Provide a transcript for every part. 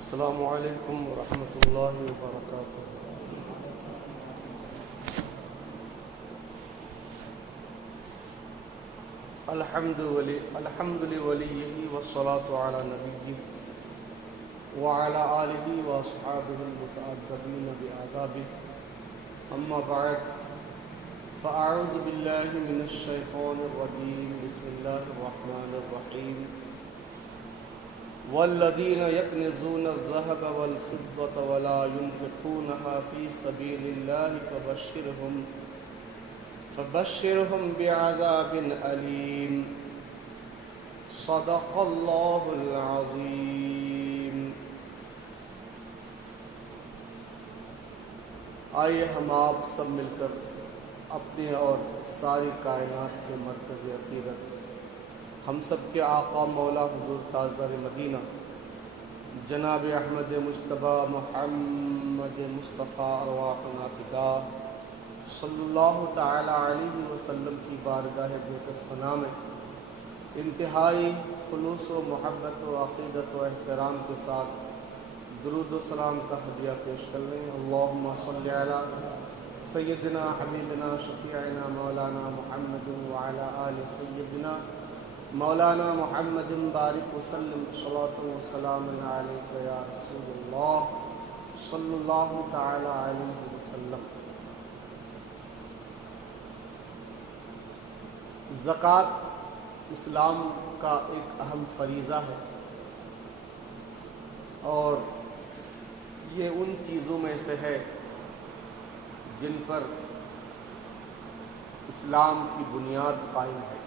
السلام علیکم ورحمۃ اللہ وبرکاتہ۔ الحمد لولیہ والصلاة علی نبیہ وعلی آلہ واصحابہ المتأدبین بآدابہ، اما بعد فاعوذ باللہ من الشیطان الرجیم، بسم اللہ الرحمن الرحیم۔ والذین یکنزون الذہب والفضة ولا ينفقونها فی سبیل اللہ فبشرهم بعذاب علیم، صدق اللہ العظیم۔ آئیے ہم آپ سب مل کر اپنے اور ساری کائنات کے مرکز عقیدت ہم سب کے آقا مولا حضور تاجدار مدینہ جناب احمد مجتبیٰ محمد مصطفیٰ ارواحنا فداہ صلی اللہ تعالی علیہ وسلم کی بارگاہ بقدس پناہ میں انتہائی خلوص و محبت و عقیدت و احترام کے ساتھ درود و سلام کا ہدیہ پیش کر لیں۔ اللہم صلی علی سیدنا حبیبنا شفیعنا مولانا محمد وعلی آل سیدنا مولانا محمد بارک وسلم، صلاۃ و سلام علیک یا رسول اللہ صلی اللہ تعالی علیہ وسلم۔ زکوٰۃ اسلام کا ایک اہم فریضہ ہے، اور یہ ان چیزوں میں سے ہے جن پر اسلام کی بنیاد قائم ہے۔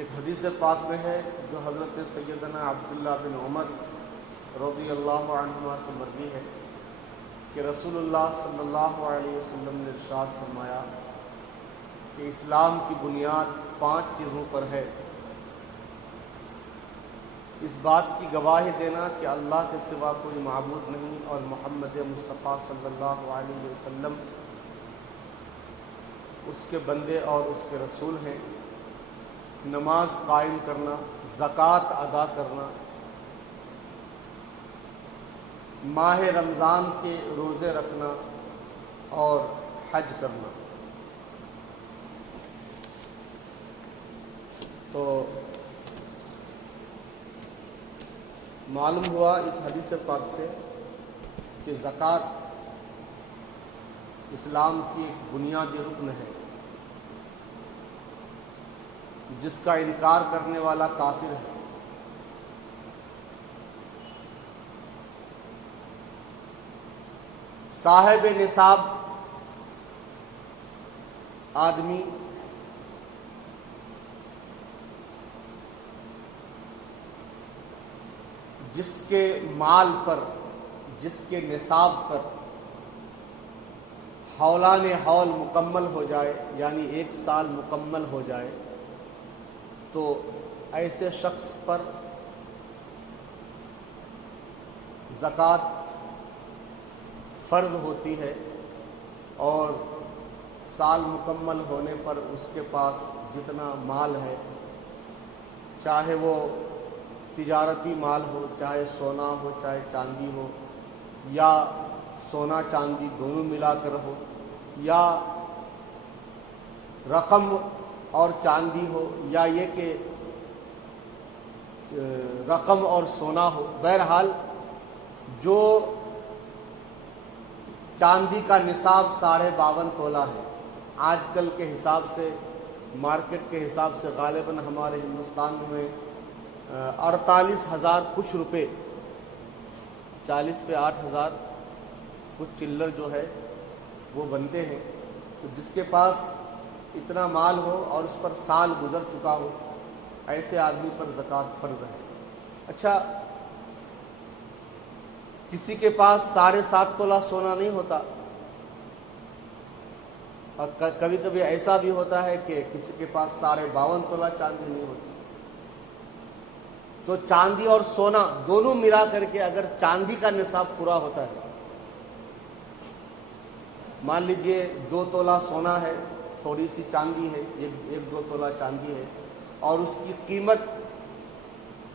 ایک حدیث پاک میں ہے جو حضرت سیدنا عبداللہ بن عمر رضی اللہ عنہما سے مروی ہے کہ رسول اللہ صلی اللہ علیہ وسلم نے ارشاد فرمایا کہ اسلام کی بنیاد 5 چیزوں پر ہے۔ اس بات کی گواہی دینا کہ اللہ کے سوا کوئی معبود نہیں اور محمد مصطفیٰ صلی اللہ علیہ وسلم اس کے بندے اور اس کے رسول ہیں، نماز قائم کرنا، زکوٰۃ ادا کرنا، ماہ رمضان کے روزے رکھنا اور حج کرنا۔ تو معلوم ہوا اس حدیث پاک سے کہ زکوٰۃ اسلام کی ایک بنیادی رکن ہے، جس کا انکار کرنے والا کافر ہے۔ صاحب نصاب آدمی جس کے مال پر، جس کے نصاب پر حولان حول مکمل ہو جائے، یعنی 1 سال مکمل ہو جائے، تو ایسے شخص پر زکوٰۃ فرض ہوتی ہے، اور سال مکمل ہونے پر اس کے پاس جتنا مال ہے، چاہے وہ تجارتی مال ہو، چاہے سونا ہو، چاہے چاندی ہو، یا سونا چاندی دونوں ملا کر ہو، یا رقم اور چاندی ہو، یا یہ کہ رقم اور سونا ہو، بہرحال جو چاندی کا نصاب 52.5 تولہ ہے، آج کل کے حساب سے، مارکیٹ کے حساب سے غالباً ہمارے ہندوستان میں 48,000 کچھ روپے، 40 پہ 8,000 کچھ چلر جو ہے وہ بنتے ہیں۔ تو جس کے پاس اتنا مال ہو اور اس پر سال گزر چکا ہو، ایسے آدمی پر زکوٰۃ فرض ہے۔ اچھا، کسی کے پاس 7.5 تولہ سونا نہیں ہوتا، اور کبھی کبھی ایسا بھی ہوتا ہے کہ کسی کے پاس 52.5 تولہ چاندی نہیں ہوتی، تو چاندی اور سونا دونوں ملا کر کے اگر چاندی کا نصاب پورا ہوتا ہے، مان لیجئے 2 تولہ سونا ہے، تھوڑی سی چاندی ہے، 1-2 تولہ چاندی ہے، اور اس کی قیمت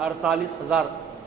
48,000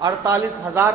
48,000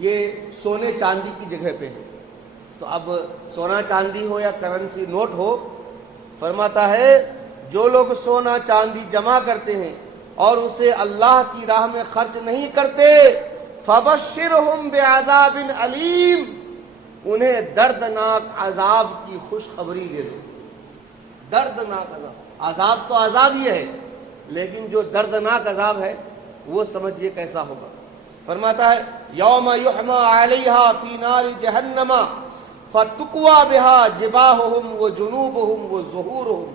یہ سونے چاندی کی جگہ پہ ہے. تو اب سونا چاندی ہو یا کرنسی نوٹ ہو، فرماتا ہے جو لوگ سونا چاندی جمع کرتے ہیں اور اسے اللہ کی راہ میں خرچ نہیں کرتے، فبشرہم بعذاب علیم، انہیں دردناک عذاب کی خوشخبری دے دو. دردناک عذاب، عذاب تو عذاب ہی ہے، لیکن جو دردناک عذاب ہے وہ سمجھیے کیسا ہوگا. فرماتا ہے یوم یحمى علیہا فی نار جہنم فتکوی بہا جباہہم وجنوبہم وظہورہم،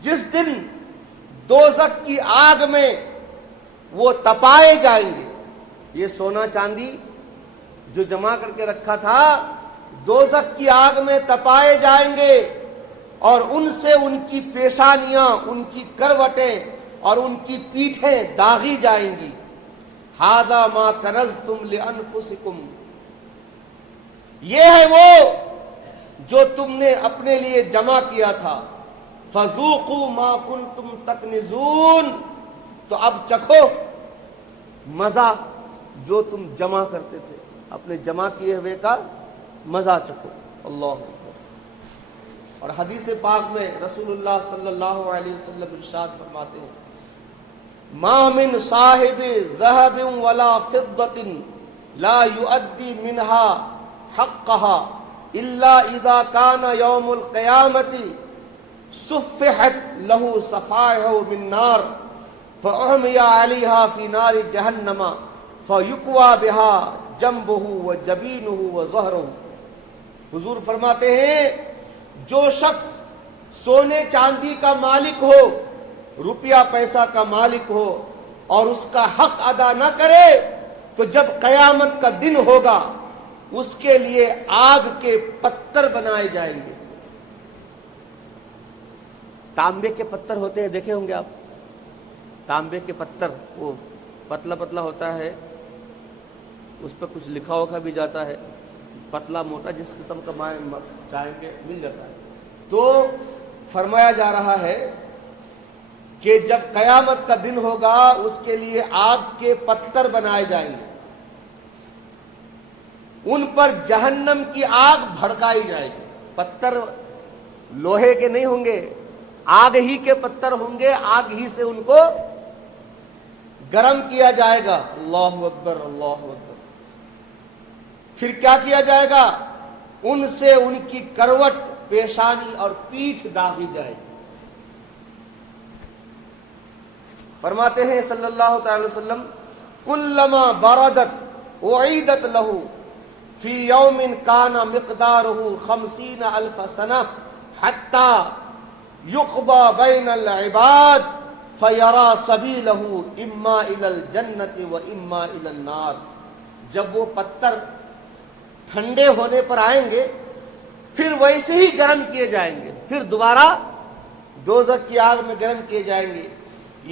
جس دن دوزخ کی آگ میں وہ تپائے جائیں گے. یہ سونا چاندی جو جمع کر کے رکھا تھا دوزخ کی آگ میں تپائے جائیں گے، اور ان سے ان کی پیشانیاں، ان کی کروٹیں اور ان کی پیٹھیں داغی جائیں گی. ھذا ما کنزتم لانفسکم، یہ ہے وہ جو تم نے اپنے لیے جمع کیا تھا. فذوقوا ما کنتم تکنزون، تو اب چکھو مزہ جو تم جمع کرتے تھے، اپنے جمع کیے ہوئے کا مزہ چکھو. اللہ اکبر. اور حدیث پاک میں رسول اللہ صلی اللہ علیہ وسلم ارشاد فرماتے ہیں ما من صاحب ذهب ولا فضة لا يؤدي منها حقها الا اذا كان يوم القيامة صفحت له صفائح من نار فأحمي عليها في نار جهنم فيكوى بها جنبه وجبينه وظهره. حضور فرماتے ہیں جو شخص سونے چاندی کا مالک ہو، روپیہ پیسہ کا مالک ہو، اور اس کا حق ادا نہ کرے، تو جب قیامت کا دن ہوگا اس کے لیے آگ کے پتھر بنائے جائیں گے. تانبے کے پتھر ہوتے ہیں، دیکھے ہوں گے آپ، تانبے کے پتھر، وہ پتلا پتلا ہوتا ہے، اس پہ کچھ لکھا ہوگا بھی جاتا ہے، پتلا موٹا جس قسم کا چاہیں گے مل جاتا ہے. تو فرمایا جا رہا ہے کہ جب قیامت کا دن ہوگا اس کے لیے آگ کے پتھر بنائے جائیں گے، ان پر جہنم کی آگ بھڑکائی جائے گی. پتھر لوہے کے نہیں ہوں گے، آگ ہی کے پتھر ہوں گے، آگ ہی سے ان کو گرم کیا جائے گا. اللہ اکبر اللہ اکبر. پھر کیا کیا جائے گا؟ ان سے ان کی کروٹ، پیشانی اور پیٹھ داغی جائے گی. فرماتے ہیں صلی اللہ تعالی وسلم کلما بردت اعیدت له فی یوم کان مقدارہ 50,000 سنہ حتی یقضى بین العباد فیرا سبیلہ اما الی الجنۃ و اما الی النار. جب وہ پتھر ٹھنڈے ہونے پر آئیں گے پھر ویسے ہی گرم کیے جائیں گے، پھر دوبارہ دوزخ کی آگ میں گرم کیے جائیں گے.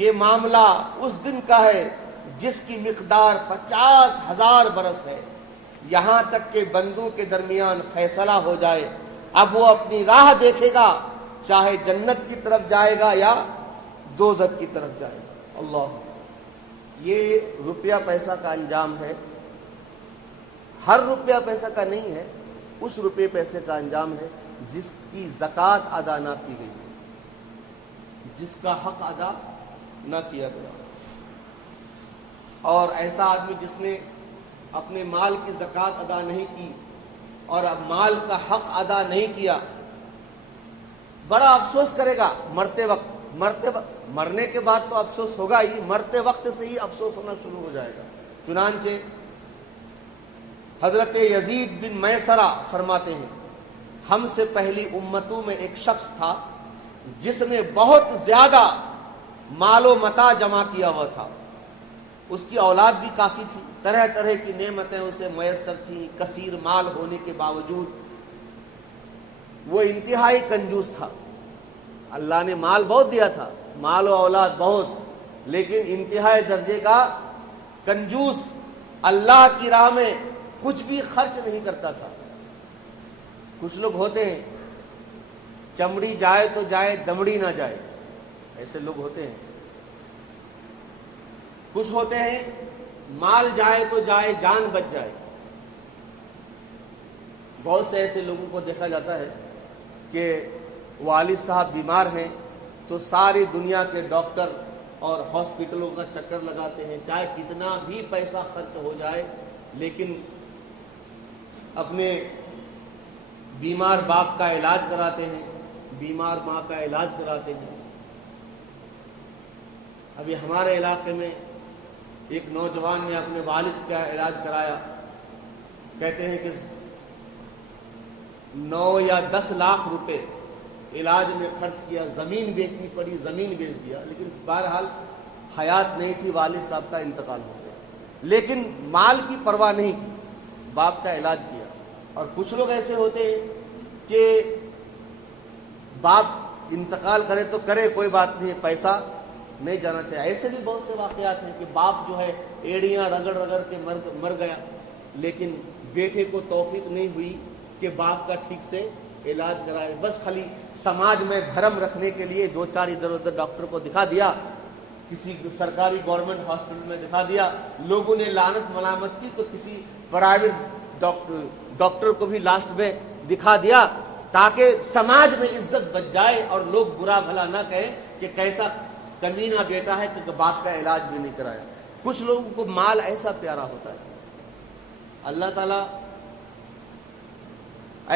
یہ معاملہ اس دن کا ہے جس کی مقدار 50,000 برس ہے، یہاں تک کہ بندوں کے درمیان فیصلہ ہو جائے. اب وہ اپنی راہ دیکھے گا، چاہے جنت کی طرف جائے گا یا دوزخ کی طرف جائے گا. اللہ، یہ روپیہ پیسہ کا انجام ہے. ہر روپیہ پیسہ کا نہیں ہے، اس روپے پیسے کا انجام ہے جس کی زکوٰۃ ادا نہ کی گئی ہے، جس کا حق ادا نہ کیا گیا. اور ایسا آدمی جس نے اپنے مال کی زکوٰۃ ادا نہیں کی اور اب مال کا حق ادا نہیں کیا، بڑا افسوس کرے گا مرتے وقت. مرنے کے بعد تو افسوس ہوگا ہی، مرتے وقت سے ہی افسوس ہونا شروع ہو جائے گا. چنانچہ حضرت یزید بن میسرہ فرماتے ہیں ہم سے پہلی امتوں میں ایک شخص تھا جس نے بہت زیادہ مال و متاع جمع کیا ہوا تھا. اس کی اولاد بھی کافی تھی، طرح طرح کی نعمتیں اسے میسر تھیں. کثیر مال ہونے کے باوجود وہ انتہائی کنجوس تھا. اللہ نے مال بہت دیا تھا، مال و اولاد بہت، لیکن انتہائی درجے کا کنجوس. اللہ کی راہ میں کچھ بھی خرچ نہیں کرتا تھا. کچھ لوگ ہوتے ہیں چمڑی جائے تو جائے، دمڑی نہ جائے، ایسے لوگ ہوتے ہیں. کچھ ہوتے ہیں مال جائے تو جائے، جان بچ جائے۔ بہت سے ایسے لوگوں کو دیکھا جاتا ہے کہ والد صاحب بیمار ہیں تو ساری دنیا کے ڈاکٹر اور ہاسپٹلوں کا چکر لگاتے ہیں، چاہے کتنا بھی پیسہ خرچ ہو جائے، لیکن اپنے بیمار باپ کا علاج کراتے ہیں، بیمار ماں کا علاج کراتے ہیں۔ ابھی ہمارے علاقے میں ایک نوجوان نے اپنے والد کا علاج کرایا، کہتے ہیں کہ 9 یا 10 لاکھ روپے علاج میں خرچ کیا، زمین بیچنی پڑی، زمین بیچ دیا، لیکن بہرحال حیات نہیں تھی، والد صاحب کا انتقال ہو گیا، لیکن مال کی پرواہ نہیں کی، باپ کا علاج کیا۔ اور کچھ لوگ ایسے ہوتے ہیں کہ باپ انتقال کرے تو کرے، کوئی بات نہیں، پیسہ نہیں جانا چاہیے۔ ایسے بھی بہت سے واقعات ہیں کہ باپ جو ہے ایڑیاں رگڑ رگڑ کے مر گیا، لیکن بیٹے کو توفیق نہیں ہوئی کہ باپ کا ٹھیک سے علاج کرائے، بس خالی سماج میں بھرم رکھنے کے لیے 2-4 ادھر ادھر ڈاکٹر کو دکھا دیا، کسی سرکاری گورنمنٹ ہاسپٹل میں دکھا دیا، لوگوں نے لعنت ملامت کی، تو کسی پرائیویٹ ڈاکٹر کو بھی لاسٹ میں دکھا دیا، تاکہ سماج میں عزت بچ جائے اور لوگ برا بھلا نہ کہیں کہ کیسا کمینہ بیٹا ہے کہ باپ کا علاج بھی نہیں کرایا۔ کچھ لوگوں کو مال ایسا پیارا ہوتا ہے۔ اللہ تعالیٰ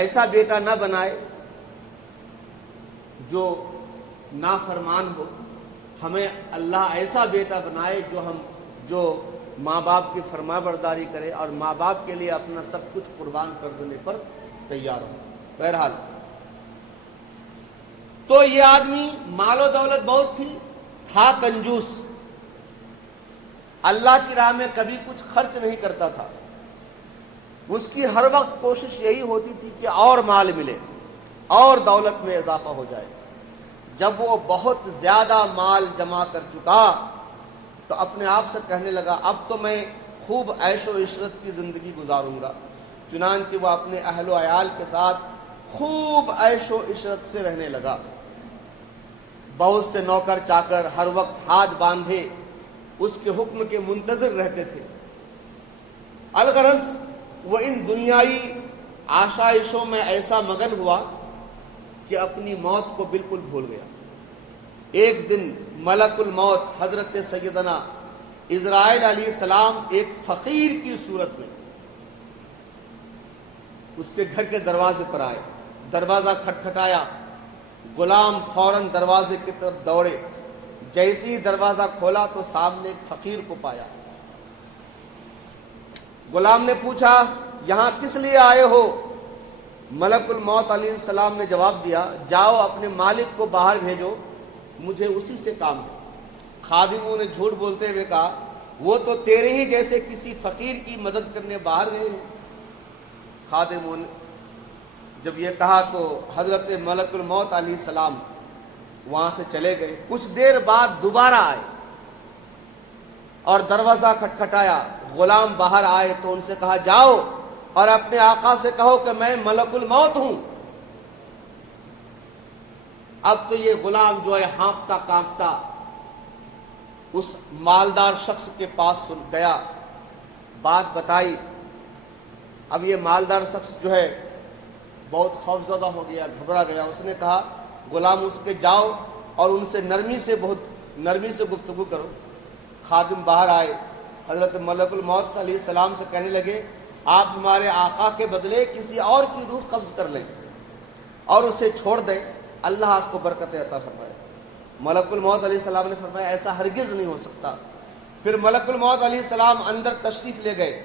ایسا بیٹا نہ بنائے جو نافرمان ہو، ہمیں اللہ ایسا بیٹا بنائے جو ماں باپ کی فرما برداری کرے اور ماں باپ کے لیے اپنا سب کچھ قربان کر دینے پر تیار ہو۔ بہرحال تو یہ آدمی مال و دولت بہت تھا کنجوس، اللہ کی راہ میں کبھی کچھ خرچ نہیں کرتا تھا، اس کی ہر وقت کوشش یہی ہوتی تھی کہ اور مال ملے اور دولت میں اضافہ ہو جائے۔ جب وہ بہت زیادہ مال جمع کر چکا تو اپنے آپ سے کہنے لگا اب تو میں خوب عیش و عشرت کی زندگی گزاروں گا، چنانچہ وہ اپنے اہل و عیال کے ساتھ خوب عیش و عشرت سے رہنے لگا۔ بہت سے نوکر چاکر ہر وقت ہاتھ باندھے اس کے حکم کے منتظر رہتے تھے۔ الغرض وہ ان دنیائی آشائشوں میں ایسا مگن ہوا کہ اپنی موت کو بالکل بھول گیا۔ ایک دن ملک الموت حضرت سیدنا عزرائیل علیہ السلام ایک فقیر کی صورت میں اس کے گھر کے دروازے پر آئے، دروازہ کھٹکھٹایا، غلام فوراً دروازے کی طرف دوڑے، جیسے ہی دروازہ کھولا تو سامنے ایک فقیر کو پایا۔ غلام نے پوچھا یہاں کس لیے آئے ہو؟ ملک الموت علیہ السلام نے جواب دیا جاؤ اپنے مالک کو باہر بھیجو، مجھے اسی سے کام ہے۔ خادموں نے جھوٹ بولتے ہوئے کہا وہ تو تیرے ہی جیسے کسی فقیر کی مدد کرنے باہر گئے ہیں۔ خادموں نے جب یہ کہا تو حضرت ملک الموت علیہ السلام وہاں سے چلے گئے۔ کچھ دیر بعد دوبارہ آئے اور دروازہ کھٹکھٹایا، غلام باہر آئے تو ان سے کہا جاؤ اور اپنے آقا سے کہو کہ میں ملک الموت ہوں۔ اب تو یہ غلام جو ہے ہانپتا کانپتا اس مالدار شخص کے پاس گیا، بات بتائی۔ اب یہ مالدار شخص جو ہے بہت خوفزدہ ہو گیا، گھبرا گیا۔ اس نے کہا غلام اس کے جاؤ اور ان سے بہت نرمی سے گفتگو کرو۔ خادم باہر آئے، حضرت ملک الموت علیہ السلام سے کہنے لگے آپ ہمارے آقا کے بدلے کسی اور کی روح قبض کر لیں اور اسے چھوڑ دیں، اللہ آپ کو برکت عطا فرمائے۔ ملک الموت علیہ السلام نے فرمایا ایسا ہرگز نہیں ہو سکتا۔ پھر ملک الموت علیہ السلام اندر تشریف لے گئے،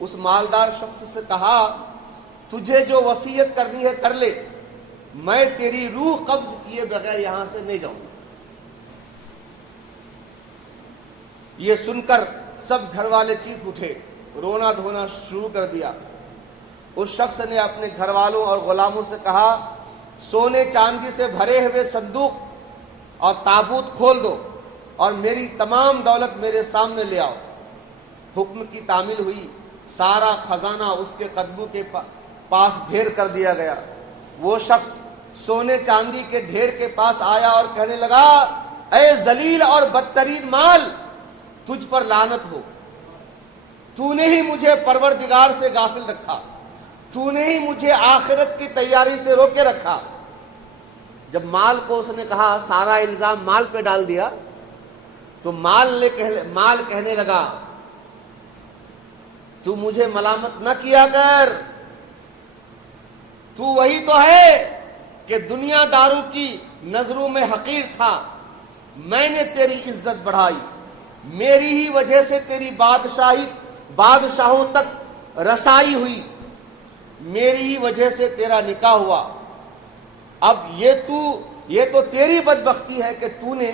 اس مالدار شخص سے کہا تجھے جو وصیت کرنی ہے کر لے، میں تیری روح قبض کیے بغیر یہاں سے نہیں جاؤں گا۔ یہ سن کر سب گھر والے چیخ اٹھے، رونا دھونا شروع کر دیا۔ اس شخص نے اپنے گھر والوں اور غلاموں سے کہا سونے چاندی سے بھرے ہوئے صندوق اور تابوت کھول دو اور میری تمام دولت میرے سامنے لے آؤ۔ حکم کی تعمیل ہوئی، سارا خزانہ اس کے قدموں کے پاس ڈھیر کر دیا گیا۔ وہ شخص سونے چاندی کے ڈھیر کے پاس آیا اور کہنے لگا اے ذلیل اور بدترین مال، تجھ پر لعنت ہو، تو نے ہی مجھے پروردگار سے غافل رکھا، تو نے ہی مجھے آخرت کی تیاری سے روکے رکھا۔ جب مال کو اس نے کہا، سارا الزام مال پہ ڈال دیا، تو مال کہنے لگا تو مجھے ملامت نہ کیا کر، تو وہی تو ہے کہ دنیا داروں کی نظروں میں حقیر تھا، میں نے تیری عزت بڑھائی، میری ہی وجہ سے تیری بادشاہوں تک رسائی ہوئی، میری ہی وجہ سے تیرا نکاح ہوا۔ اب یہ تو تیری بدبختی ہے کہ تو نے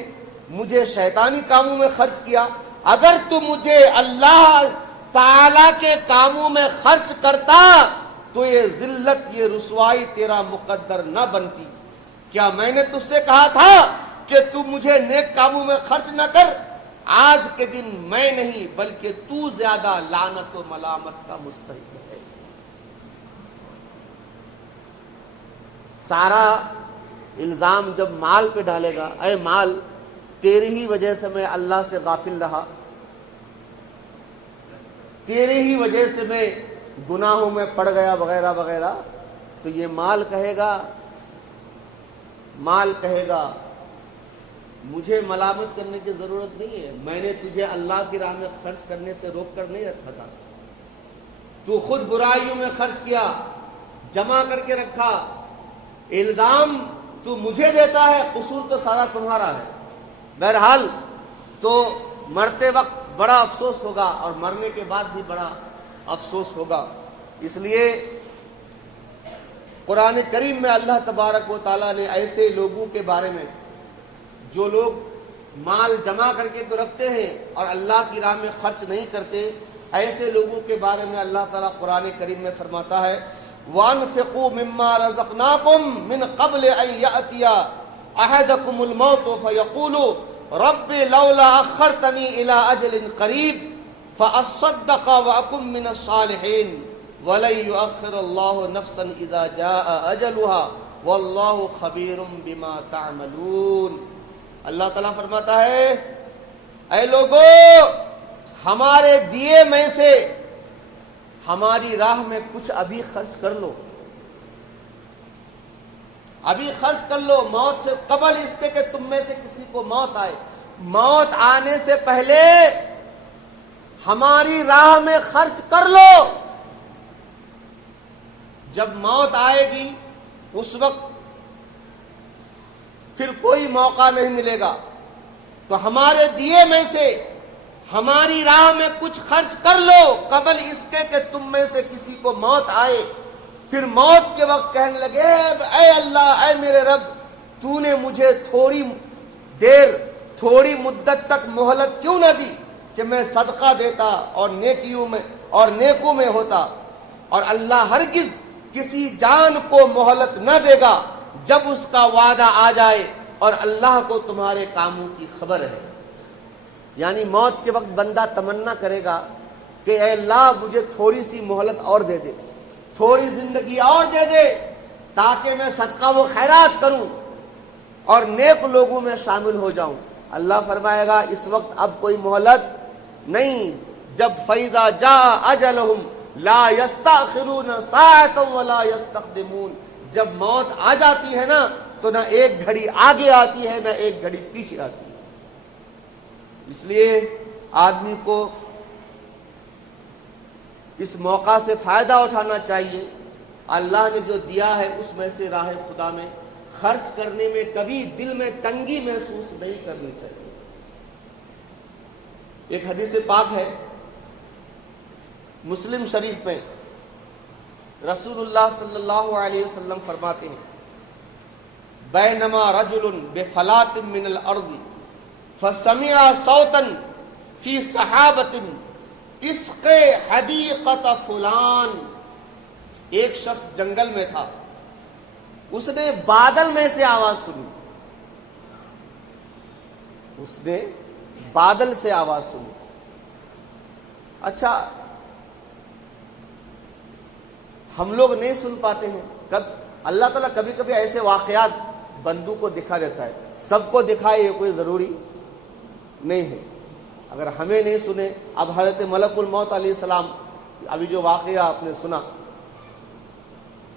مجھے شیطانی کاموں میں خرچ کیا۔ اگر تو مجھے اللہ تعالی کے کاموں میں خرچ کرتا تو یہ ذلت، یہ رسوائی تیرا مقدر نہ بنتی۔ کیا میں نے تجھ سے کہا تھا کہ تو مجھے نیک کاموں میں خرچ نہ کر؟ آج کے دن میں نہیں بلکہ تو زیادہ لعنت و ملامت کا مستحق ہے۔ سارا الزام جب مال پہ ڈالے گا، اے مال تیری ہی وجہ سے میں اللہ سے غافل رہا، تیرے ہی وجہ سے میں گناہوں میں پڑ گیا وغیرہ وغیرہ، تو یہ مال کہے گا مجھے ملامت کرنے کی ضرورت نہیں ہے، میں نے تجھے اللہ کی راہ میں خرچ کرنے سے روک کر نہیں رکھا تھا، تو خود برائیوں میں خرچ کیا، جمع کر کے رکھا، الزام تو مجھے دیتا ہے، قصور تو سارا تمہارا ہے۔ بہرحال تو مرتے وقت بڑا افسوس ہوگا اور مرنے کے بعد بھی بڑا افسوس ہوگا۔ اس لیے قرآن کریم میں اللہ تبارک و تعالیٰ نے ایسے لوگوں کے بارے میں جو لوگ مال جمع کر کے تو رکھتے ہیں اور اللہ کی راہ میں خرچ نہیں کرتے، ایسے لوگوں کے بارے میں اللہ تعالیٰ قرآن کریم میں فرماتا ہے وَأَنفِقُوا مِمَّا رَزَقْنَاكُم مِّن قَبْلِ أَن يَأْتِيَ أَحَدَكُمُ الْمَوْتُ فَيَقُولُ رَبِّ لَوْلَا أَخَّرْتَنِي إِلَىٰ أَجَلٍ قَرِيبٍ فَأَصَّدَّقَ وَأَكُن مِّنَ الصَّالِحِينَ وَلَن يُؤَخِّرَ اللَّهُ نَفْسًا إِذَا جَاءَ أَجَلُهَا وَاللَّهُ خَبِيرٌ بِمَا تَعْمَلُونَ۔ اللہ تعالیٰ فرماتا ہے اے لوگو ہمارے دیے میں سے ہماری راہ میں کچھ ابھی خرچ کر لو، ابھی خرچ کر لو، موت سے قبل اس کے کہ تم میں سے کسی کو موت آئے، موت آنے سے پہلے ہماری راہ میں خرچ کر لو۔ جب موت آئے گی اس وقت پھر کوئی موقع نہیں ملے گا، تو ہمارے دیے میں سے ہماری راہ میں کچھ خرچ کر لو قبل اس کے کہ تم میں سے کسی کو موت آئے۔ پھر موت کے وقت کہنے لگے اے اللہ، اے میرے رب، تو نے مجھے تھوڑی مدت تک مہلت کیوں نہ دی کہ میں صدقہ دیتا اور نیکوں میں ہوتا۔ اور اللہ ہرگز کسی جان کو مہلت نہ دے گا جب اس کا وعدہ آ جائے اور اللہ کو تمہارے کاموں کی خبر ہے۔ یعنی موت کے وقت بندہ تمنا کرے گا کہ اے اللہ مجھے تھوڑی سی مہلت اور دے دے، تھوڑی زندگی اور دے دے تاکہ میں صدقہ و خیرات کروں اور نیک لوگوں میں شامل ہو جاؤں۔ اللہ فرمائے گا اس وقت اب کوئی مہلت نہیں، جب فَإِذَا جَاءَ أَجَلُهُمْ لَا يَسْتَأْخِرُونَ سَاعَةً وَلَا يَسْتَقْدِمُونَ۔ جب موت آ جاتی ہے نا تو نہ ایک گھڑی آگے آتی ہے نہ ایک گھڑی پیچھے آتی ہے۔ اس لیے آدمی کو اس موقع سے فائدہ اٹھانا چاہیے، اللہ نے جو دیا ہے اس میں سے راہ خدا میں خرچ کرنے میں کبھی دل میں تنگی محسوس نہیں کرنی چاہیے۔ ایک حدیث پاک ہے مسلم شریف میں، رسول اللہ صلی اللہ علیہ وسلم فرماتے ہیں بینما رجل بفلات من الارض فسمع صوتا فی صحابۃ اسق حدیقۃ فلان۔ ایک شخص جنگل میں تھا، اس نے بادل میں سے آواز سنی، اس نے بادل سے آواز سنی۔ اچھا ہم لوگ نہیں سن پاتے ہیں، اللہ تعالیٰ کبھی کبھی ایسے واقعات بندوں کو دکھا دیتا ہے، سب کو دکھائے یہ کوئی ضروری نہیں ہے۔ اگر ہمیں نہیں سنے. اب حضرت ملک الموت علیہ السلام ابھی جو واقعہ آپ نے سنا,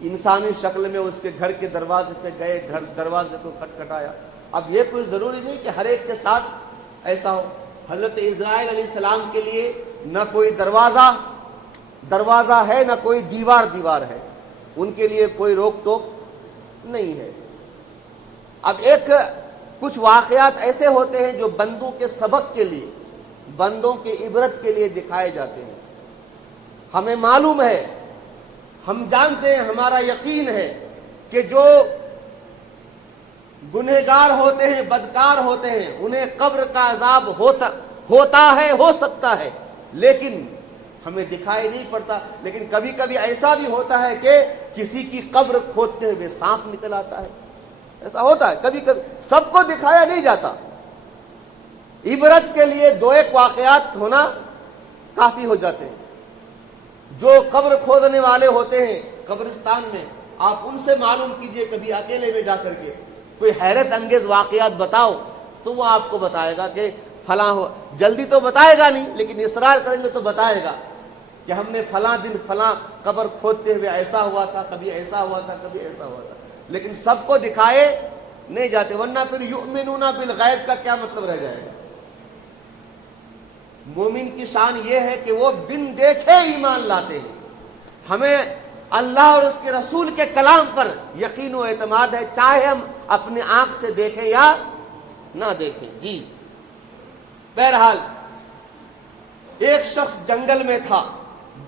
انسانی شکل میں اس کے گھر کے دروازے پہ گئے, گھر دروازے کو کھٹکھٹایا. اب یہ کوئی ضروری نہیں کہ ہر ایک کے ساتھ ایسا ہو. حضرت اسرائیل علیہ السلام کے لیے نہ کوئی دروازہ ہے, نہ کوئی دیوار ہے. ان کے لیے کوئی روک ٹوک نہیں ہے. اب کچھ واقعات ایسے ہوتے ہیں جو بندوں کے سبق کے لیے, بندوں کے عبرت کے لیے دکھائے جاتے ہیں. ہمیں معلوم ہے, ہم جانتے ہیں, ہمارا یقین ہے کہ جو گنہگار ہوتے ہیں, بدکار ہوتے ہیں, انہیں قبر کا عذاب ہوتا ہے, ہو سکتا ہے, لیکن ہمیں دکھائی نہیں پڑتا. لیکن کبھی کبھی ایسا بھی ہوتا ہے کہ کسی کی قبر کھودتے ہوئے سانپ نکل آتا ہے. ایسا ہوتا ہے کبھی کبھی, سب کو دکھایا نہیں جاتا. عبرت کے لیے 2-1 واقعات ہونا کافی ہو جاتے ہیں. جو قبر کھودنے والے ہوتے ہیں قبرستان میں, آپ ان سے معلوم کیجئے کبھی اکیلے میں جا کر کے, کوئی حیرت انگیز واقعات بتاؤ تو وہ آپ کو بتائے گا کہ فلاں ہو. جلدی تو بتائے گا نہیں, لیکن اصرار کریں گے تو بتائے گا کہ ہم نے فلاں دن فلاں قبر کھودتے ہوئے ایسا ہوا تھا, کبھی ایسا ہوا تھا, کبھی ایسا ہوا تھا. لیکن سب کو دکھائے نہیں جاتے, ورنہ پھر یؤمنون بالغیب کا کیا مطلب رہ جائے گا. مومن کی شان یہ ہے کہ وہ بن دیکھے ایمان لاتے ہیں. ہمیں اللہ اور اس کے رسول کے کلام پر یقین و اعتماد ہے, چاہے ہم اپنے آنکھ سے دیکھیں یا نہ دیکھیں. جی بہرحال ایک شخص جنگل میں تھا,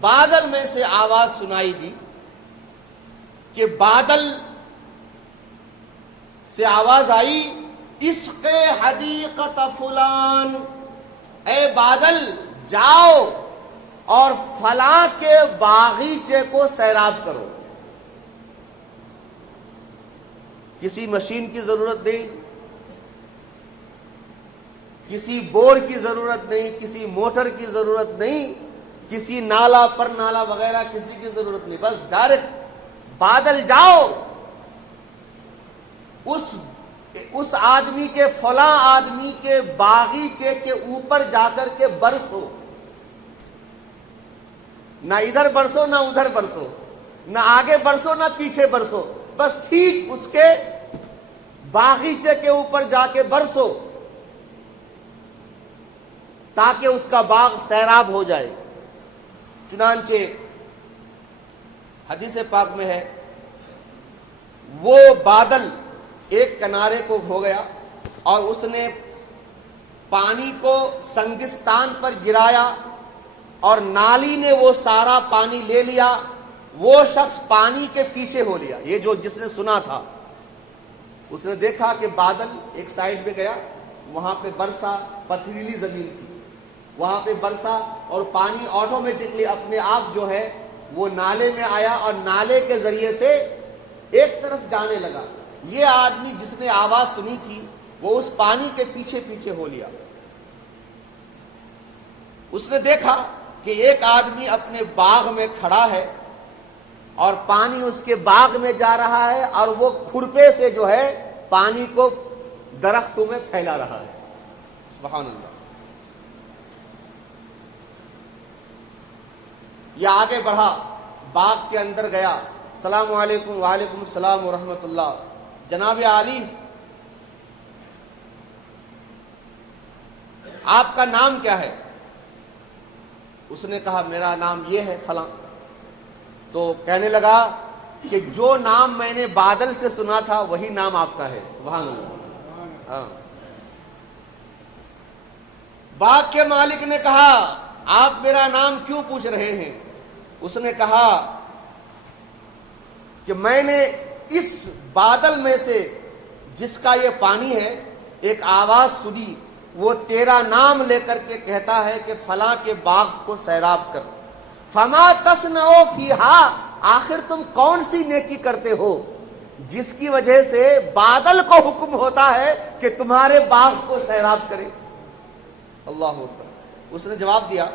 بادل میں سے آواز سنائی دی کہ بادل سے آواز آئی, عشق حدیقت فلان, اے بادل جاؤ اور فلاں کے باغیچے کو سیراب کرو. کسی مشین کی ضرورت نہیں, کسی بور کی ضرورت نہیں, کسی موٹر کی ضرورت نہیں, کسی نالا پر نالا وغیرہ کسی کی ضرورت نہیں. بس ڈائریکٹ بادل جاؤ, اس آدمی کے, فلاں آدمی کے باغیچے کے اوپر جا کر کے برسو. نہ ادھر برسو نہ ادھر برسو, نہ آگے برسو نہ پیچھے برسو, بس ٹھیک اس کے باغیچے کے اوپر جا کے برسو تاکہ اس کا باغ سیراب ہو جائے. چنانچہ حدیث پاک میں ہے, وہ بادل ایک کنارے کو ہو گیا اور اس نے پانی کو سنگستان پر گرایا اور نالی نے وہ سارا پانی لے لیا. وہ شخص پانی کے پیچھے ہو لیا. یہ جو جس نے سنا تھا اس نے دیکھا کہ بادل ایک سائڈ پہ گیا, وہاں پہ برسا, پتھریلی زمین تھی, وہاں پہ برسا اور پانی آٹومیٹکلی اپنے آپ جو ہے وہ نالے میں آیا اور نالے کے ذریعے سے ایک طرف جانے لگا. یہ آدمی جس نے آواز سنی تھی وہ اس پانی کے پیچھے پیچھے ہو لیا. اس نے دیکھا کہ ایک آدمی اپنے باغ میں کھڑا ہے اور پانی اس کے باغ میں جا رہا ہے اور وہ کھرپے سے جو ہے پانی کو درختوں میں پھیلا رہا ہے. سبحان اللہ. یہ آگے بڑھا, باغ کے اندر گیا, السلام علیکم. وعلیکم السلام ورحمۃ اللہ. جناب عالی, آپ کا نام کیا ہے؟ اس نے کہا میرا نام یہ ہے فلاں. تو کہنے لگا کہ جو نام میں نے بادل سے سنا تھا وہی نام آپ کا ہے. سبحان اللہ. ہاں. باغ کے مالک نے کہا آپ میرا نام کیوں پوچھ رہے ہیں؟ اس نے کہا کہ میں نے اس بادل میں سے جس کا یہ پانی ہے ایک آواز سنی, وہ تیرا نام لے کر کے کہتا ہے کہ فلاں کے باغ کو سیراب کر. فما تصنع فیہا, آخر تم کون سی نیکی کرتے ہو جس کی وجہ سے بادل کو حکم ہوتا ہے کہ تمہارے باغ کو سیراب کرے. اللہ اکبر. اس نے جواب دیا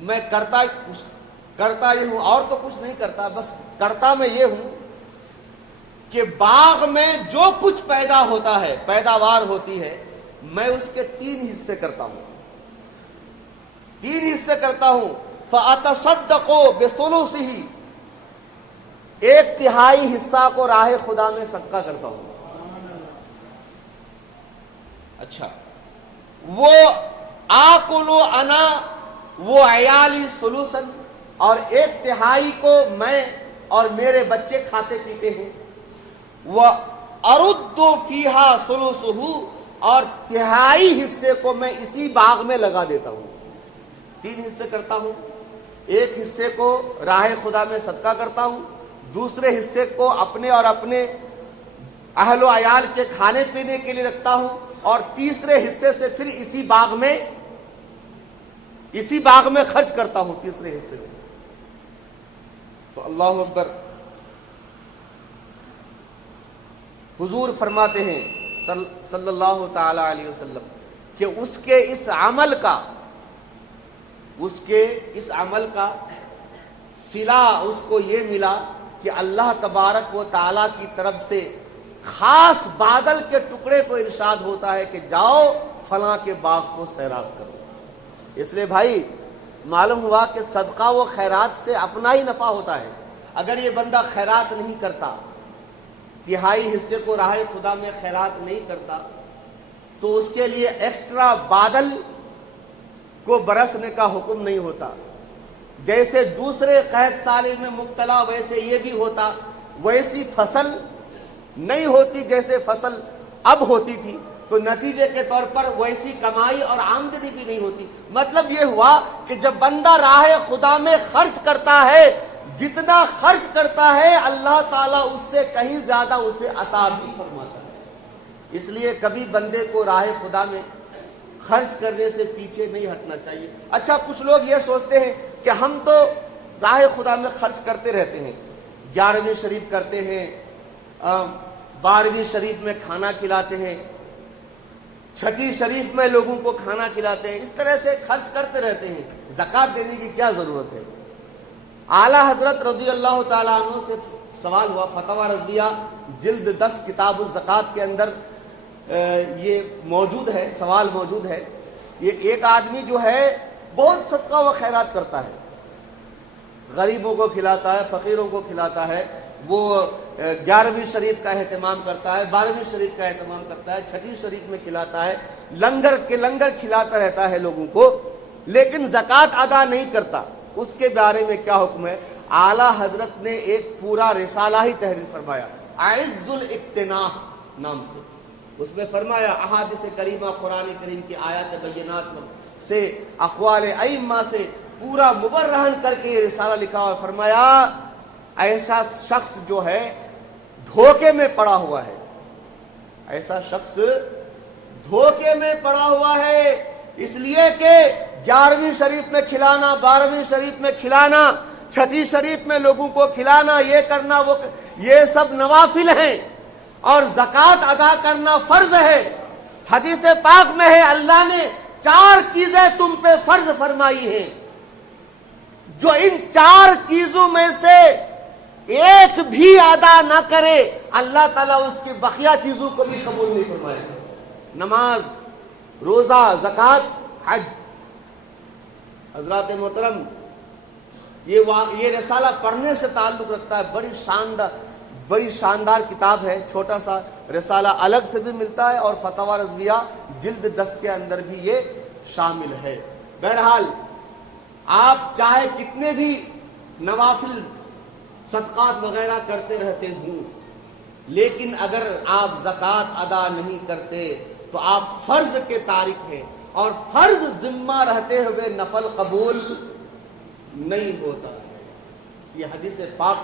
میں کرتا یہ ہوں اور تو کچھ نہیں کرتا, بس کرتا میں یہ ہوں کہ باغ میں جو کچھ پیدا ہوتا ہے, پیداوار ہوتی ہے, میں اس کے 3 حصے کرتا ہوں. 3 حصے کرتا ہوں، فَأَتَصَدَّقُ بِثُلُثِهِ، 1/3 حصہ کو راہ خدا میں صدقہ کرتا ہوں۔ اچھا، وہ آکلو انا وہ عیالی ثلثاً، اور 1/3 کو میں اور میرے بچے کھاتے پیتے ہیں۔ وہ ارد فیہا ثلثہ، اور 1/3 حصے کو میں اسی باغ میں لگا دیتا ہوں۔ 3 حصے کرتا ہوں، 1 حصے کو راہ خدا میں صدقہ کرتا ہوں، دوسرے حصے کو اپنے اور اپنے اہل و عیال کے کھانے پینے کے لیے رکھتا ہوں، اور تیسرے حصے سے پھر اسی باغ میں خرچ کرتا ہوں، تیسرے حصے میں۔ تو اللہ اکبر، حضور فرماتے ہیں صلی اللہ تعالی علیہ وسلم کہ اس کے اس عمل کا صلہ اس کو یہ ملا کہ اللہ تبارک و تعالی کی طرف سے خاص بادل کے ٹکڑے کو ارشاد ہوتا ہے کہ جاؤ فلاں کے باغ کو سیراب کرو۔ اس لیے بھائی معلوم ہوا کہ صدقہ و خیرات سے اپنا ہی نفع ہوتا ہے۔ اگر یہ بندہ خیرات نہیں کرتا، 1/3 حصے کو راہ خدا میں خیرات نہیں کرتا، تو اس کے لیے ایکسٹرا بادل کو برسنے کا حکم نہیں ہوتا۔ جیسے دوسرے قحط سالی میں مبتلا ویسے یہ بھی ہوتا، ویسی فصل نہیں ہوتی جیسے فصل اب ہوتی تھی، تو نتیجے کے طور پر ویسی کمائی اور آمدنی بھی نہیں ہوتی۔ مطلب یہ ہوا کہ جب بندہ راہ خدا میں خرچ کرتا ہے، جتنا خرچ کرتا ہے اللہ تعالیٰ اس سے کہیں زیادہ اسے عطا بھی فرماتا ہے۔ اس لیے کبھی بندے کو راہ خدا میں خرچ کرنے سے پیچھے نہیں ہٹنا چاہیے۔ اچھا، کچھ لوگ یہ سوچتے ہیں کہ ہم تو راہ خدا میں خرچ کرتے رہتے ہیں، 11ویں شریف کرتے ہیں، 12ویں شریف میں کھانا کھلاتے ہیں، 6ٹھی شریف میں لوگوں کو کھانا کھلاتے ہیں، اس طرح سے خرچ کرتے رہتے ہیں، زکوٰۃ دینے کی کیا ضرورت ہے؟ اعلیٰ حضرت رضی اللہ تعالیٰ عنہ سے سوال ہوا، فتاوی رضویہ جلد 10 کتاب الزکوٰۃ کے اندر یہ موجود ہے، سوال موجود ہے۔ ایک آدمی جو ہے بہت صدقہ و خیرات کرتا ہے، غریبوں کو کھلاتا ہے، فقیروں کو کھلاتا ہے، وہ 11ویں شریف کا اہتمام کرتا ہے، 12ویں شریف کا اہتمام کرتا ہے، 6ٹھی شریف میں کھلاتا ہے، لنگر کے لنگر کھلاتا رہتا ہے لوگوں کو، لیکن زکوٰۃ ادا نہیں کرتا۔ اس کے بارے میں کیا حکم ہے؟ اعلیٰ حضرت نے ایک پورا رسالہ ہی تحریر فرمایا، اعز الاقتناء نام سے۔ اس میں فرمایا احادیث کریمہ، قرآن کریم کی آیات بینات سے، اقوال ائمہ سے پورا مبرہن کر کے یہ رسالہ لکھا، اور فرمایا ایسا شخص جو ہے دھوکے میں پڑا ہوا ہے، ایسا شخص دھوکے میں پڑا ہوا ہے، اس لیے کہ 11ویں شریف میں کھلانا، 12ویں شریف میں کھلانا، 6ٹھی شریف میں لوگوں کو کھلانا، یہ کرنا وہ، یہ سب نوافل ہیں، اور زکوٰۃ ادا کرنا فرض ہے۔ حدیث پاک میں ہے اللہ نے 4 چیزیں تم پہ فرض فرمائی ہیں، جو ان 4 چیزوں میں سے ایک بھی ادا نہ کرے اللہ تعالیٰ اس کی بقیہ چیزوں کو بھی قبول نہیں فرمائے گا۔ نماز، روزہ، زکوٰۃ، حج۔ حضرات محترم، یہ رسالہ پڑھنے سے تعلق رکھتا ہے، بڑی شاندار کتاب ہے، چھوٹا سا رسالہ الگ سے بھی ملتا ہے، اور فتاوی رضویہ جلد 10 کے اندر بھی یہ شامل ہے۔ بہرحال آپ چاہے کتنے بھی نوافل صدقات وغیرہ کرتے رہتے ہوں، لیکن اگر آپ زکوٰۃ ادا نہیں کرتے تو آپ فرض کے تارک ہیں، اور فرض ذمہ رہتے ہوئے نفل قبول نہیں ہوتا ہے۔ یہ حدیث پاک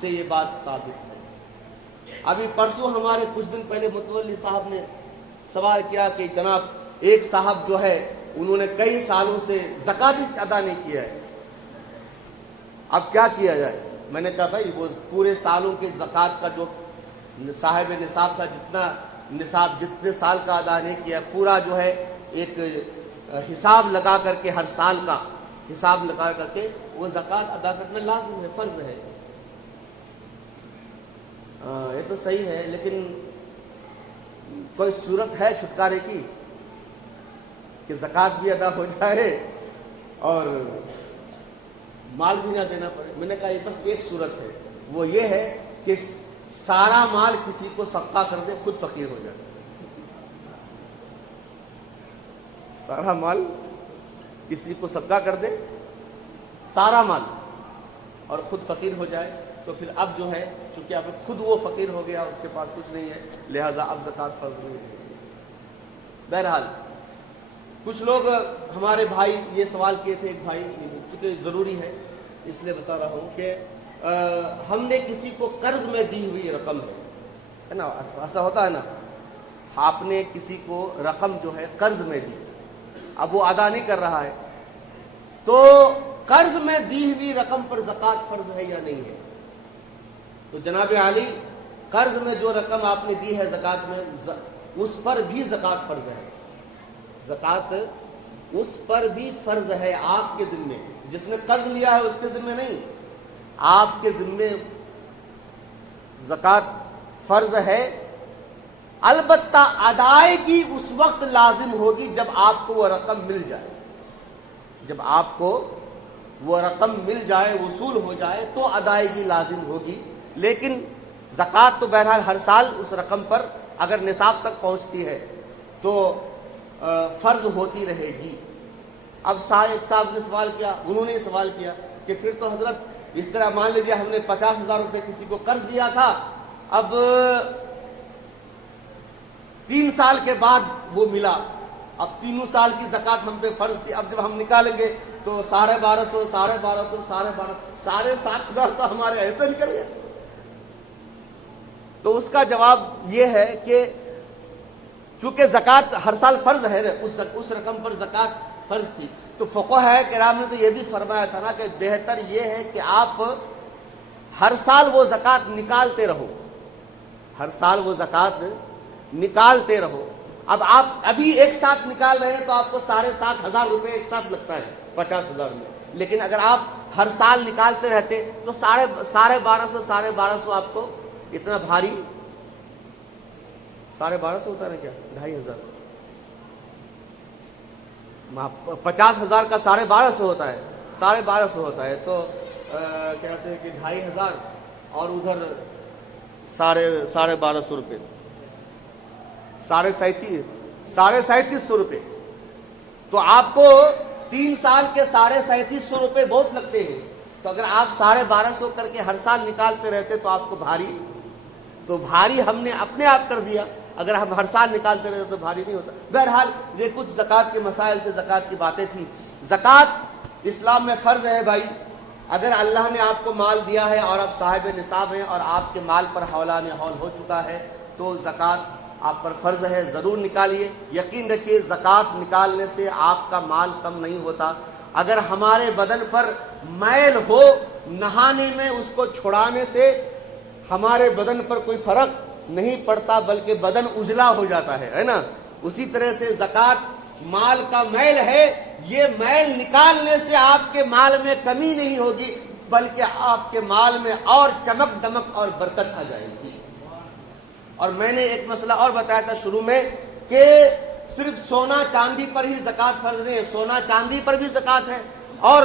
سے یہ بات ثابت ہے۔ ابھی پرسوں ہمارے کچھ دن پہلے متولی صاحب نے سوال کیا کہ جناب ایک صاحب جو ہے انہوں نے کئی سالوں سے زکوٰۃ ہی ادا نہیں کیا ہے، اب کیا کیا جائے؟ میں نے کہا بھائی وہ پورے سالوں کے زکوٰۃ کا جو صاحب نصاب تھا، جتنے سال کا ادا نہیں کیا، پورا جو ہے ایک حساب لگا کر کے، ہر سال کا حساب لگا کر کے وہ زکوٰۃ ادا کرنا لازم ہے، فرض ہے۔ یہ تو صحیح ہے، لیکن کوئی صورت ہے چھٹکارے کی کہ زکوٰۃ بھی ادا ہو جائے اور مال بھی نہ دینا پڑے. میں نے کہا یہ بس ایک صورت ہے, وہ یہ ہے کہ سارا مال کسی کو صدقہ کر دے, خود فقیر ہو جائے. سارا مال کسی کو صدقہ کر دے, سارا مال, اور خود فقیر ہو جائے, تو پھر اب جو ہے چونکہ اب خود وہ فقیر ہو گیا, اس کے پاس کچھ نہیں ہے, لہٰذا اب زکوٰۃ فرض نہیں ہے. بہرحال کچھ لوگ ہمارے بھائی یہ سوال کیے تھے, ایک بھائی, چونکہ ضروری ہے اس لیے بتا رہا ہوں کہ ہم نے کسی کو قرض میں دی ہوئی رقم ہے نا, ایسا ہوتا ہے نا, آپ نے کسی کو رقم جو ہے قرض میں دی, اب وہ ادا نہیں کر رہا ہے, تو قرض میں دی ہوئی رقم پر زکوٰۃ فرض ہے یا نہیں ہے؟ تو جناب عالی, قرض میں جو رقم آپ نے دی ہے زکوٰۃ میں, اس پر بھی زکوٰۃ فرض ہے. زکوٰۃ اس پر بھی فرض ہے آپ کے ذمے. جس نے قرض لیا ہے اس کے ذمے نہیں, آپ کے ذمے زکوٰۃ فرض ہے. البتہ ادائیگی اس وقت لازم ہوگی جب آپ کو وہ رقم مل جائے. جب آپ کو وہ رقم مل جائے, وصول ہو جائے, تو ادائیگی لازم ہوگی. لیکن زکوٰۃ تو بہرحال ہر سال اس رقم پر اگر نصاب تک پہنچتی ہے تو فرض ہوتی رہے گی. اب ایک صاحب نے سوال کیا, انہوں نے سوال کیا کہ پھر تو حضرت اس طرح مان لیجیے ہم نے 50,000 روپے کسی کو قرض دیا تھا, اب 3 سال کے بعد وہ ملا, اب 3 سال کی زکوٰۃ ہم پہ فرض تھی, اب جب ہم نکالیں گے تو 12,500 7,500 تو ہمارے ایسے نکل گئے. تو اس کا جواب یہ ہے کہ چونکہ زکوٰۃ ہر سال فرض ہے, اس رقم پر زکوٰۃ فرض تھی, تو فقہاء کرام نے تو یہ بھی فرمایا تھا نا کہ بہتر یہ ہے کہ آپ ہر سال وہ زکوٰۃ نکالتے رہو, ہر سال وہ زکوٰۃ نکالتے رہو. اب آپ ابھی ایک ساتھ نکال رہے ہیں تو آپ کو 7,500 روپے ایک ساتھ لگتا ہے 50,000 میں, لیکن اگر آپ ہر سال نکالتے رہتے تو 1,250 آپ کو اتنا بھاری, 1,250 ہوتا ہے کیا, 2,500, 50,000 کا 1,250 ہوتا ہے, 1,250 ہوتا ہے, تو کہتے ہیں کہ 2,500 اور ادھر 1,250 روپے, 3,350 روپے, تو آپ کو 3 سال کے 3,350 روپے بہت لگتے ہیں. تو اگر آپ 1,250 کر کے ہر سال نکالتے رہتے تو آپ کو بھاری ہم نے اپنے آپ کر دیا. اگر ہم ہر سال نکالتے رہتے تو بھاری نہیں ہوتا. بہرحال یہ کچھ زکوٰۃ کے مسائل تھے, زکوٰۃ کی باتیں تھیں. زکوٰۃ اسلام میں فرض ہے بھائی. اگر اللہ نے آپ کو مال دیا ہے اور آپ صاحب نصاب ہیں اور آپ کے مال پر حولان حول ہو چکا ہے تو زکوٰۃ آپ پر فرض ہے, ضرور نکالیے. یقین رکھیے زکوٰۃ نکالنے سے آپ کا مال کم نہیں ہوتا. اگر ہمارے بدن پر میل ہو, نہانے میں اس کو چھڑانے سے ہمارے بدن پر کوئی فرق نہیں پڑتا بلکہ بدن اجلا ہو جاتا ہے نا. اسی طرح سے زکوٰۃ مال کا میل ہے, یہ میل نکالنے سے آپ کے مال میں کمی نہیں ہوگی بلکہ آپ کے مال میں اور چمک دمک اور برکت آ جائے گی. اور میں نے ایک مسئلہ اور بتایا تھا شروع میں کہ صرف سونا چاندی پر ہی زکوٰۃ فرض نہیں ہے, سونا چاندی پر بھی زکوٰۃ ہے, اور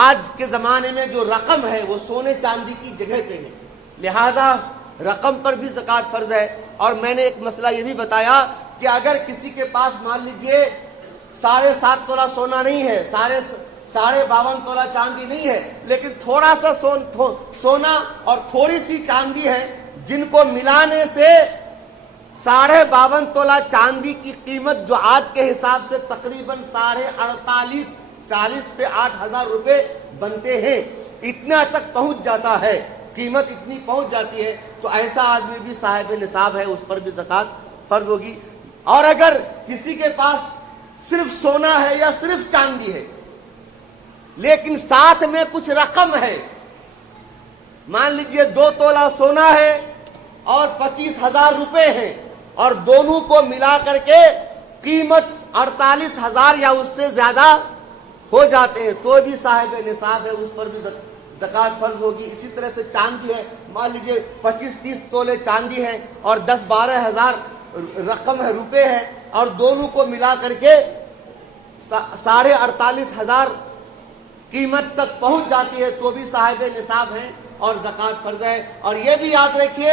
آج کے زمانے میں جو رقم ہے وہ سونے چاندی کی جگہ پہ ہے, لہذا رقم پر بھی زکوٰۃ فرض ہے. اور میں نے ایک مسئلہ یہ بھی بتایا کہ اگر کسی کے پاس مان لیجئے 7.5 تولہ سونا نہیں ہے, 52 تولہ چاندی نہیں ہے, لیکن تھوڑا سا سونا اور تھوڑی سی چاندی ہے, جن کو ملانے سے 52 تولہ چاندی کی قیمت جو آج کے حساب سے تقریباً 48.5 40 پہ 8,000 روپے بنتے ہیں, اتنا تک پہنچ جاتا ہے, قیمت اتنی پہنچ جاتی ہے, تو ایسا آدمی بھی صاحب نصاب ہے, اس پر بھی زکوٰۃ فرض ہوگی. اور اگر کسی کے پاس صرف سونا ہے یا صرف چاندی ہے لیکن ساتھ میں کچھ رقم ہے, مان لیجئے 2 تولہ سونا ہے اور 25,000 روپے ہیں, اور دونوں کو ملا کر کے قیمت 48,000 یا اس سے زیادہ ہو جاتے ہیں, تو بھی صاحب نصاب ہے, اس پر بھی زکوٰۃ فرض ہوگی. اسی طرح سے چاندی ہے, مان لیجئے 25-30 تولے چاندی ہے اور 10-12 ہزار رقم ہے, روپے ہے, اور دونوں کو ملا کر کے 48,500 قیمت تک پہنچ جاتی ہے تو بھی صاحب نصاب ہیں اور زکوٰۃ فرض ہے۔ اور یہ بھی یاد رکھیے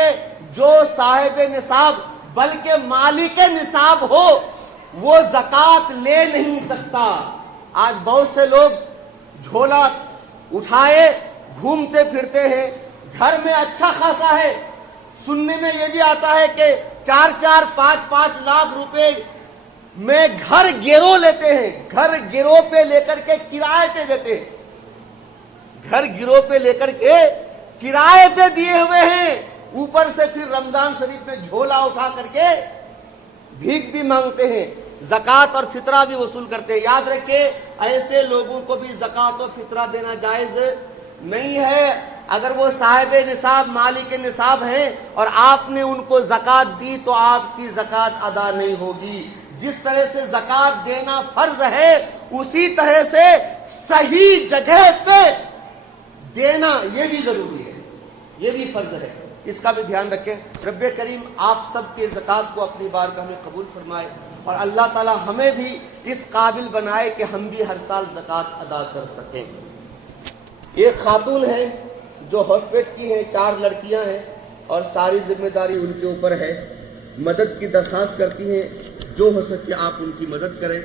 جو صاحب نصاب بلکہ مالک نصاب ہو وہ زکوٰۃ لے نہیں سکتا۔ آج بہت سے لوگ جھولا اٹھائے گھومتے پھرتے ہیں، گھر میں اچھا خاصا ہے، سننے میں یہ بھی آتا ہے کہ 4-4 5-5 لاکھ روپے میں گھر گرو لیتے ہیں، گھر گرو پہ لے کر کے کرائے پہ دیتے ہیں، گھر گرو پہ لے کر کے کرائے پہ دیے ہوئے ہیں، اوپر سے پھر رمضان شریف میں جھولا اٹھا کر کے بھیک بھی مانگتے ہیں، زکوٰۃ اور فطرہ بھی وصول کرتے ہیں۔ یاد رکھیں ایسے لوگوں کو بھی زکوٰۃ و فطرہ دینا جائز نہیں ہے۔ اگر وہ صاحب نصاب مالک نصاب ہیں اور آپ نے ان کو زکوٰۃ دی تو آپ کی زکوٰۃ ادا نہیں ہوگی۔ جس طرح سے زکوٰۃ دینا فرض ہے اسی طرح سے صحیح جگہ پہ دینا یہ بھی ضروری ہے، یہ بھی فرض ہے، اس کا بھی دھیان رکھیں۔ رب کریم آپ سب کے زکوٰۃ کو اپنی بارگاہ میں قبول فرمائے اور اللہ تعالی ہمیں بھی اس قابل بنائے کہ ہم بھی ہر سال زکوٰۃ ادا کر سکیں۔ ایک خاتون ہے جو ہاسپٹل کی ہیں، 4 لڑکیاں ہیں اور ساری ذمہ داری ان کے اوپر ہے، مدد کی درخواست کرتی ہیں، جو ہو سکے آپ ان کی مدد کریں۔